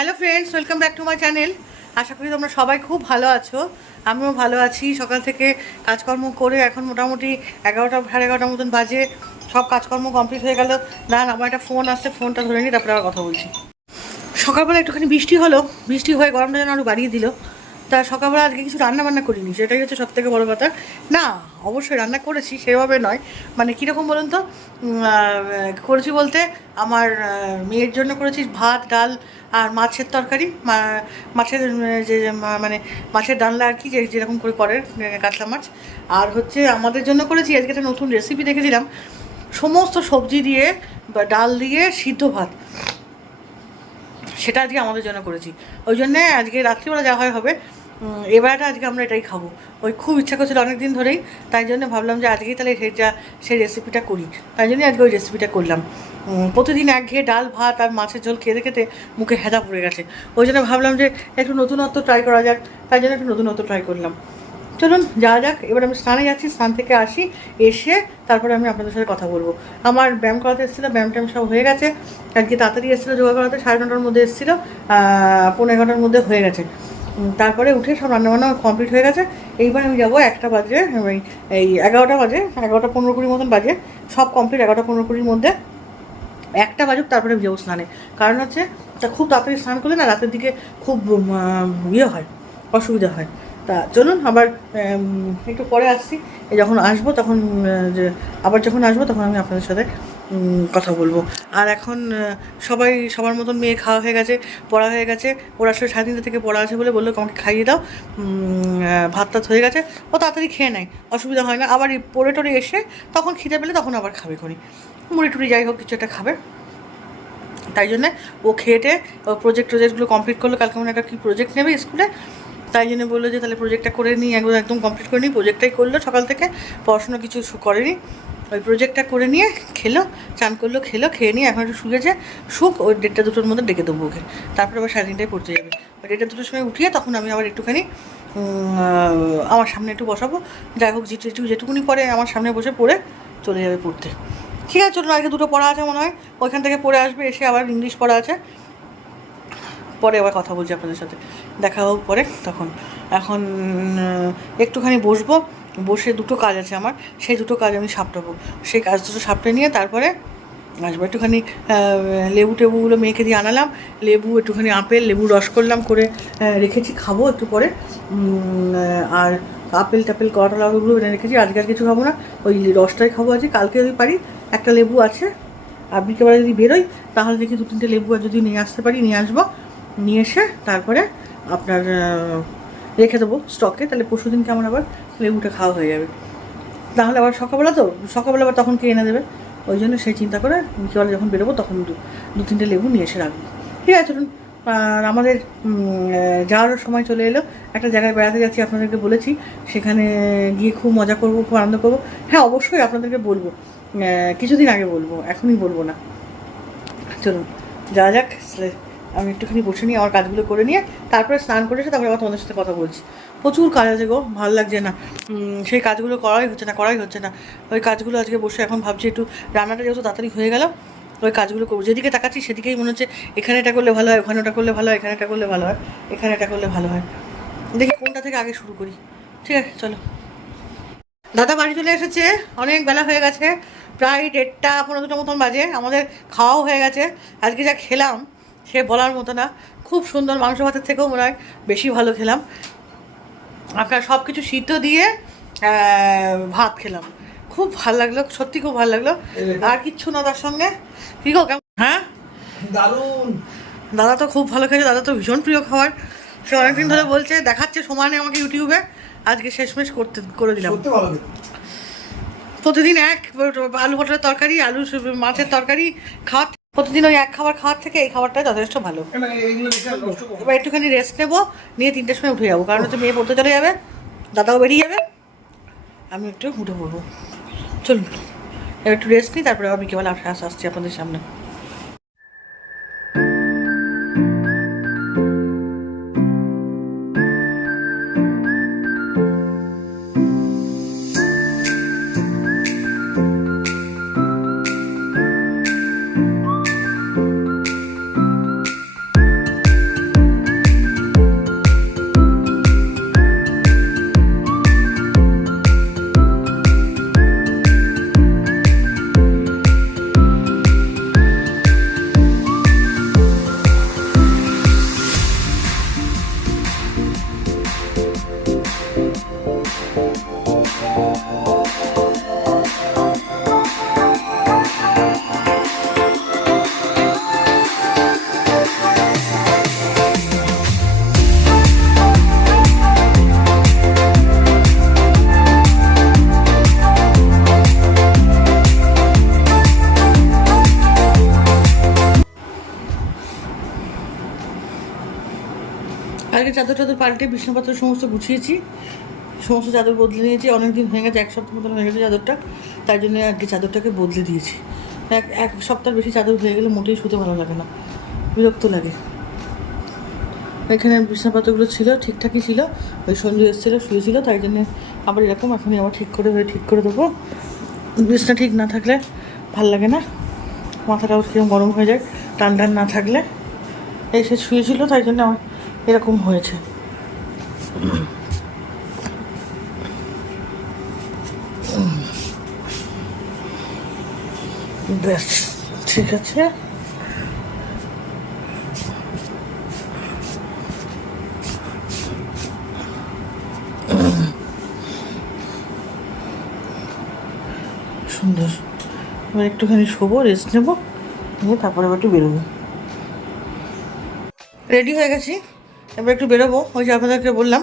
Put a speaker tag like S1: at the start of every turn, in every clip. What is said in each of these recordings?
S1: Hello friends welcome back to my channel আশা করি তোমরা সবাই খুব ভালো আছো। আমিও ভালো আছি। সকাল থেকে কাজকর্ম করে এখন মোটামুটি এগারোটা, সাড়ে এগারোটার মতন বাজে। সব কাজকর্ম কমপ্লিট হয়ে গেল। না আমার একটা ফোন আসছে ফোনটা ধরে নিই তারপরে আবার কথা বলছি। সকালবেলা একটুখানি বৃষ্টি হলো। বৃষ্টি হয়ে গরমটা যেন আরও বাড়িয়ে দিল। তা সকালবেলা আজকে কিছু রান্না বান্না করিনি, সেটাই হচ্ছে সব থেকে বড়ো কথা। না, অবশ্যই রান্না করেছি, সেভাবে নয়। মানে কীরকম বলুন তো? করেছি বলতে আমার মেয়ের জন্য করেছি ভাত, ডাল আর মাছের তরকারি। মাছের যে মানে মাছের ডালনা আর কি, যে, যেরকম করে করে কাতলা মাছ। আর হচ্ছে আমাদের জন্য করেছি, আজকে একটা নতুন রেসিপি দেখেছিলাম। সমস্ত সবজি দিয়ে বা ডাল দিয়ে সিদ্ধ ভাত। সেটা আজকে আমাদের জন্য করেছি। ওই জন্যে আজকে রাত্রিবেলা যা হয় হবে এবারটা আজকে আমরা এটাই খাব। ওই খুব ইচ্ছা করছিল অনেক দিন ধরেই, তাই জন্য ভাবলাম যে আজকেই তাহলে সেটা সেই রেসিপিটা করি। তাই জন্যই আজকে ওই রেসিপিটা করলাম। প্রতিদিন এক ঘেয়ে ডাল, ভাত আর মাছের ঝোল খেতে খেতে মুখে হেদা পড়ে গেছে। ওই জন্য ভাবলাম যে একটু নতুনত্ব ট্রাই করা যাক, তাই জন্য একটু নতুনত্ব ট্রাই করলাম। চলুন, যাওয়া যাক। এবার আমি স্নানে যাচ্ছি, স্নান থেকে আসি, এসে তারপরে আমি আপনাদের সাথে কথা বলব। আমার ব্যায়াম করাতে এসেছিল, ব্যায়াম ট্যায়াম সব হয়ে গেছে। আজকে তাড়াতাড়ি এসেছিল যোগা করাতে, সাড়ে নটার মধ্যে এসেছিল পনেরো এগারোটার মধ্যে হয়ে গেছে। তারপরে উঠে সব রান্নাবান্না কমপ্লিট হয়ে গেছে। এইবার আমি যাব একটা বাজে এই এগারোটা বাজে, এগারোটা পনেরো কুড়ির মতন বাজে, সব কমপ্লিট এগারোটা পনেরো কুড়ির মধ্যে একটা বাজুক, তারপরে আমি যাব স্নানে। কারণ হচ্ছে, তা খুব তাড়াতাড়ি স্নান করলে না রাতের দিকে খুব ইয়ে হয়, অসুবিধা হয়। তা চলুন, আবার একটু পরে আসছি। যখন আসব তখন আবার যখন আসব তখন আমি আপনাদের সাথে কথা বলব। আর এখন সবাই, সবার মতন মেয়ে খাওয়া হয়ে গেছে, পড়া হয়ে গেছে। ওরা আসলে সাড়ে তিনটে থেকে পড়া আছে বলে বলল আমাকে খাইয়ে দাও। ভাত টাত হয়ে গেছে। ও তাড়াতাড়ি খেয়ে নেয়, অসুবিধা হয় না। আবার পড়ে টড়ে এসে তখন খিদে পেলে তখন আবার খাবে খনি। মুড়ি টুড়ি যাই হোক, কিছু একটা খাবে। তাই জন্যে ও খেয়েটে ও প্রজেক্ট প্রজেক্টগুলো কমপ্লিট করল। কালকে মনে একটা কী প্রজেক্ট নেবে স্কুলে? তাই জন্য বলল যে, তাহলে প্রজেক্টটা করে নিই, একদম একদম কমপ্লিট করে নিই। প্রজেক্টটাই করল সকাল থেকে, পড়াশোনা কিছু করেনি। ওই প্রজেক্টটা করে নিয়ে খেলো, চান করল, খেলো, খেয়ে নিয়ে এখন একটু শুয়েছে, শুক, ওই দেড়টা দুটোর মধ্যে ডেকে দেবো ওকে। তারপরে আবার সাড়ে তিনটায় পড়তে যাবে। ওই দেড়টা দুটোর সময় উঠিয়ে তখন আমি আবার একটুখানি আমার সামনে একটু বসাবো। যাই হোক, যেটু যেটু যেটুকুনি পরে আমার সামনে বসে পড়ে চলে যাবে পড়তে। ঠিক আছে চলুন আজকে দুটো পড়া আছে মনে হয়। ওইখান থেকে পড়ে আসবে, এসে আবার ইংলিশ পড়া আছে। পরে আবার কথা বলছি আপনাদের সাথে। দেখা হোক পরে, তখন। এখন একটুখানি বসবো। বসে দুটো কাজ আছে আমার, সেই দুটো কাজ আমি সাপটাবো। সেই কাজ দুটো সাপটে নিয়ে তারপরে আসব। একটুখানি লেবু টেবুগুলো মেয়েকে দিয়ে আনালাম। লেবু একটুখানি আপেল, লেবু রস করলাম, করে রেখেছি, খাব একটু পরে। আর আপেল টাপেল কটা লাগুলো এনে রেখেছি। আজকে আর কিছু খাব না। ওই রসটাই খাব আজকে। কালকে যদি পারি, একটা লেবু আছে। আর বিকেলবেলা যদি বেরোই, তাহলে দেখি দু তিনটে লেবু আর যদি নিয়ে আসতে পারি, নিয়ে আসব। নিয়ে এসে তারপরে আপনার রেখে দেবো স্টকে তাহলে পরশু দিনকে আমার আবার লেবুটা খাওয়া হয়ে যাবে। তাহলে আবার সকালবেলা তো, সকালবেলা আবার তখন কে এনে দেবে? ওই জন্য সেই চিন্তা করে বিকেলবেলা যখন বেরোবো তখন দু তিনটে লেবু নিয়ে এসে রাখব। ঠিক আছে চলুন আর আমাদের যাওয়ারও সময় চলে এলো, একটা জায়গায় বেড়াতে যাচ্ছি, আপনাদেরকে বলেছি, সেখানে গিয়ে খুব মজা করব, খুব আনন্দ করব। হ্যাঁ অবশ্যই আপনাদেরকে বলব কিছুদিন আগে বলব, এখনই বলব না। চলুন, যাওয়া যাক আমি একটুখানি বসে নিয়ে আমার কাজগুলো করে নিয়ে তারপরে স্নান করে এসে তারপরে আবার তোমাদের সাথে কথা বলছি। প্রচুর কাজ আছে গো, ভালো লাগছে না। সেই কাজগুলো করাই হচ্ছে না, করাই হচ্ছে না। ওই কাজগুলো আজকে বসে এখন ভাবছি একটু রান্নাটা যেহেতু তাড়াতাড়ি হয়ে গেল, ওই কাজগুলো করব। যেদিকে তাকাচ্ছি সেদিকেই মনে হচ্ছে এখানে এটা করলে ভালো হয়, ওখানে ওটা করলে ভালো হয়, এখানে এটা করলে ভালো হয়, এখানে এটা করলে ভালো হয়। দেখি কোনটা থেকে আগে শুরু করি। ঠিক আছে, চলো। দাদা বাড়ি চলে এসেছে, অনেক বেলা হয়ে গেছে, প্রায় দেড়টা পনেরো দুটো মতন বাজে, আমাদের খাওয়াও হয়ে গেছে, আজকে যা খেলাম সে বলার মতো না। খুব সুন্দর মাংস ভাতের থেকেও মনে হয় বেশি ভালো খেলাম। আপনার সব কিছু সিদ্ধ দিয়ে ভাত খেলাম। খুব ভালো লাগল সত্যি খুব ভালো লাগল। আর কিচ্ছু না তার সঙ্গে। কি গো কেমন? হ্যাঁ?
S2: দারুণ।
S1: দাদা তো খুব ভালো খেয়েছে দাদা তো ভীষণ প্রিয় খাবার। সে অনেকদিন ধরে বলছে দেখাচ্ছে সমানে আমাকে ইউটিউবে। আজকে শেষমেশ করতে করে দিলাম। প্রতিদিন এক আলু পটলের তরকারি আলু মাছের তরকারি খাওয়া প্রতিদিন ওই এক খাবার খাওয়ার থেকে এই খাবারটা যথেষ্ট ভালো। এবার একটুখানি রেস্ট নেব নিয়ে তিনটের সময় উঠে যাব। কারণ হচ্ছে মেয়ে পড়তে চলে যাবে দাদাও বেরিয়ে যাবে। আমি একটু উঠে পড়ব চলুন এবার একটু রেস্ট নিই তারপরে আমি কেবল আসা আসছি আপনাদের সামনে। আজকে চাদর টাদর পাল্টে বিছনাপত্র সমস্ত গুছিয়েছি, সমস্ত চাদর বদলে নিয়েছি অনেক দিন হয়ে গেছে, এক সপ্তাহ মতন হয়ে গেছে চাদরটা তাই জন্য আজকে চাদরটাকে বদলে দিয়েছি। এক এক সপ্তাহ বেশি চাদর হয়ে গেলে মোটেই শুতে ভালো লাগে না, বিরক্ত লাগে। এখানে বিছনাপত্রগুলো ছিল, ঠিকঠাকই ছিল, ওই সঞ্জু এসেছিল, শুয়েছিল, তাই জন্য আবার এরকম, এখনই আবার ঠিক করে ঠিক করে দেবো। বিছনা ঠিক না থাকলে ভালো লাগে না, মাথাটাও কীরকম গরম হয়ে যায়, টান টান না থাকলে। এসে শুয়েছিল, তাই জন্য আমার এরকম হয়েছে। ব্যাস, ঠিক আছে। সুন্দর। এবার একটুখানি শোবো রেস্ট নেব, নিয়ে তারপরে আবার একটু বেরোবো। রেডি হয়ে গেছি? এবার একটু বেরোবো। ওই যে আপনাদেরকে বললাম,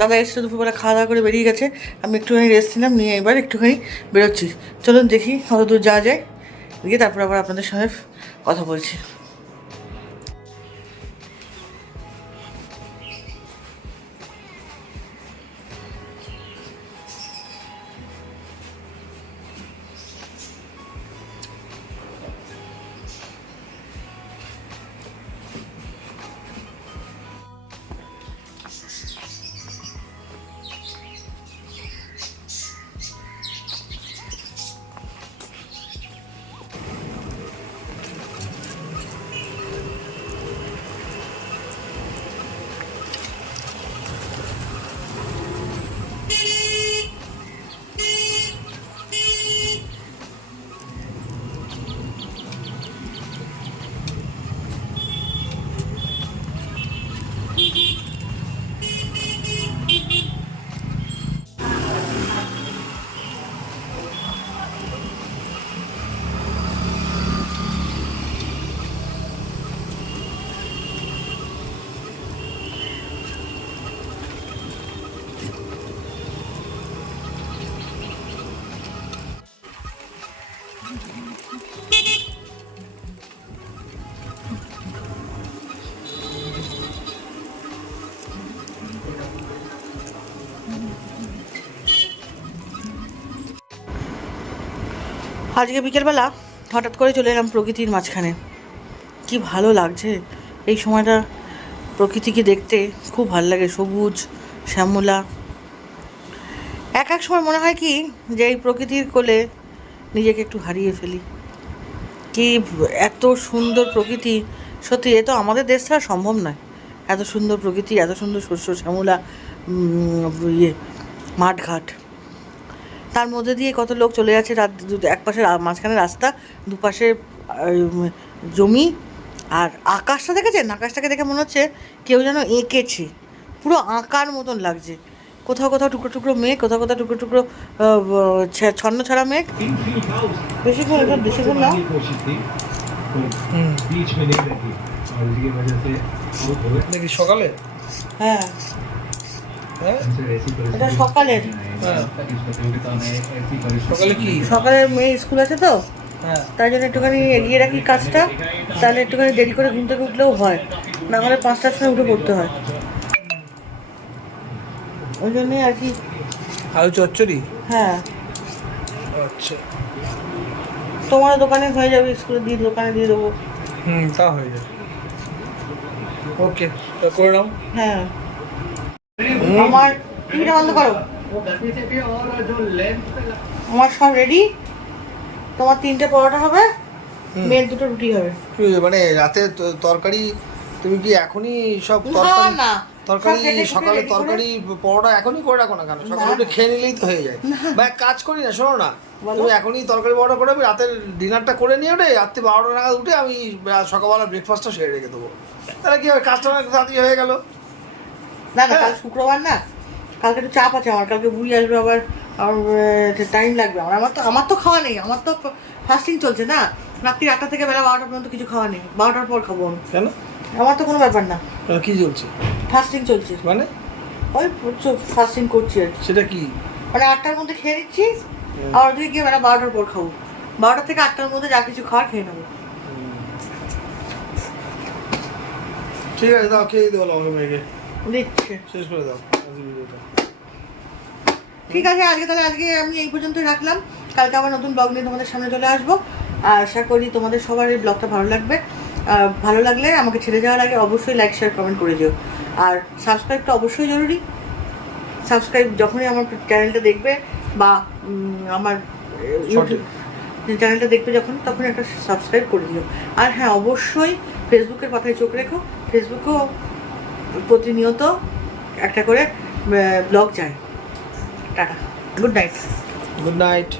S1: দাদা এসে দুপুরবেলা খাওয়া দাওয়া করে বেরিয়ে গেছে। আমি একটুখানি রেস্ট নিলাম, নিয়ে এবার একটুখানি বেরোচ্ছি। চলুন দেখি কত দূর যাওয়া যায়। গিয়ে তারপর আবার আপনাদের সঙ্গে কথা বলছি। আজকে বিকেলবেলা হঠাৎ করে চলে এলাম প্রকৃতির মাঝখানে। কি ভালো লাগছে। এই সময়টা প্রকৃতিকে দেখতে খুব ভালো লাগে, সবুজ, শ্যামলা। এক এক সময় মনে হয় কি যে এই প্রকৃতির কোলে নিজেকে একটু হারিয়ে ফেলি। কি এত সুন্দর প্রকৃতি। সত্যি, এ তো আমাদের দেশ ছাড়া সম্ভব নয়। এত সুন্দর প্রকৃতি, এত সুন্দর শস্য, শ্যামলা ইয়ে মাঠঘাট। তার মধ্যে দিয়ে কত লোক চলে যাচ্ছে রাত এক পাশে মাঝখানে রাস্তা দুপাশে জমি আর আকাশটা দেখেছেন? আকাশটাকে দেখে মনে হচ্ছে কেউ যেন এঁকেছে। পুরো আঁকার মতন লাগছে। কোথাও কোথাও টুকরো টুকরো মেঘ কোথাও কোথাও টুকরো টুকরো ছন্ন ছড়া মেঘ। বেশিক্ষণ এটা বেশিক্ষণ না।
S2: সকালে?
S1: হ্যাঁ। এটা সকালের।
S2: সকালে কি?
S1: সকালের মেয়ে স্কুল আছে তো?
S2: হ্যাঁ।
S1: তাই জন্য একটুখানি এগিয়ে রাখি কাজটা। তাহলে একটুখানি দেরি করে ঘুম থেকে উঠলেও হয়। না হলে পাঁচটার সময় উঠে পড়তে হয়। ওই জন্যে আর কি।
S2: আলু চচ্চড়ি?
S1: হ্যাঁ।
S2: আচ্ছা।
S1: তোমার দোকানে হয়ে যাবে স্কুলে দিয়ে দোকানে দিয়ে দেবো।
S2: হুম তা হয়ে যাবে। ওকে করে নাও।
S1: হ্যাঁ। আমার টিভিটা বন্ধ করো। আমার সব রেডি তোমার তিনটে পরোটা হবে। মেয়ের দুটো রুটি হবে।
S2: মানে রাতে তরকারি তুমি কি এখনই সব তরকারি
S1: না।
S2: তরকারি সকালে তরকারি পরোটা এখনই করে রাখো না কেন? সকালে একটু খেয়ে নিলেই তো হয়ে যায়। বা কাজ করি না শোনো না। তুমি এখনই তরকারি পরোটা করে আমি রাতের ডিনারটা করে নিয়ে ওঠে রাত্রি বারোটা নাগাদ উঠে আমি সকালবেলা ব্রেকফাস্টটা সেরে রেখে দেবো। তাহলে কি হবে? কাজটা অনেক তাড়াতাড়ি হয়ে গেল।
S1: না না
S2: হ্যাঁ।
S1: কাল শুক্রবার না কালকে একটু চাপ আছে আমার কালকে বুড়ি আসবে আবার টাইম লাগবে আমার। আমার তো আমার তো খাওয়া নেই আমার তো ফাস্টিং চলছে না। রাত্রি আটটা থেকে বেলা বারোটা পর্যন্ত কিছু খাওয়া নেই বারোটার পর খাব আমি।
S2: কেন?
S1: আমার তো কোনো ব্যাপার না।
S2: কি চলছে?
S1: ফাস্টিং চলছে।
S2: মানে?
S1: ওই ফাস্টিং করছি আর।
S2: সেটা কি?
S1: মানে আটটার মধ্যে খেয়ে নিচ্ছি আর ওদিকে গিয়ে বেলা বারোটার পর খাব। বারোটা থেকে আটটার মধ্যে যা কিছু খাওয়ার খেয়ে নেব।
S2: ঠিক আছে দাও খেয়ে দিতে বলো আমাকে মেয়েকে। শেষ করে দাও
S1: ঠিক আছে আজকে তাহলে আজকে আমি এই পর্যন্তই রাখলাম। কালকে আবার নতুন ব্লগ নিয়ে তোমাদের সামনে চলে আসব। আর আশা করি তোমাদের সবার এই ব্লগটা ভালো লাগবে। ভালো লাগলে আমাকে ছেড়ে যাওয়ার আগে অবশ্যই লাইক শেয়ার কমেন্ট করে দিও। আর সাবস্ক্রাইবটা অবশ্যই জরুরি। সাবস্ক্রাইব যখনই আমার চ্যানেলটা দেখবে বা আমার ইউটিউব চ্যানেলটা দেখবে যখন তখন একটা সাবস্ক্রাইব করে দিও। আর হ্যাঁ অবশ্যই ফেসবুকের কথায় চোখ রেখো। ফেসবুকেও প্রতিনিয়ত একটা করে ব্লগ যায় tata. Good night
S2: good night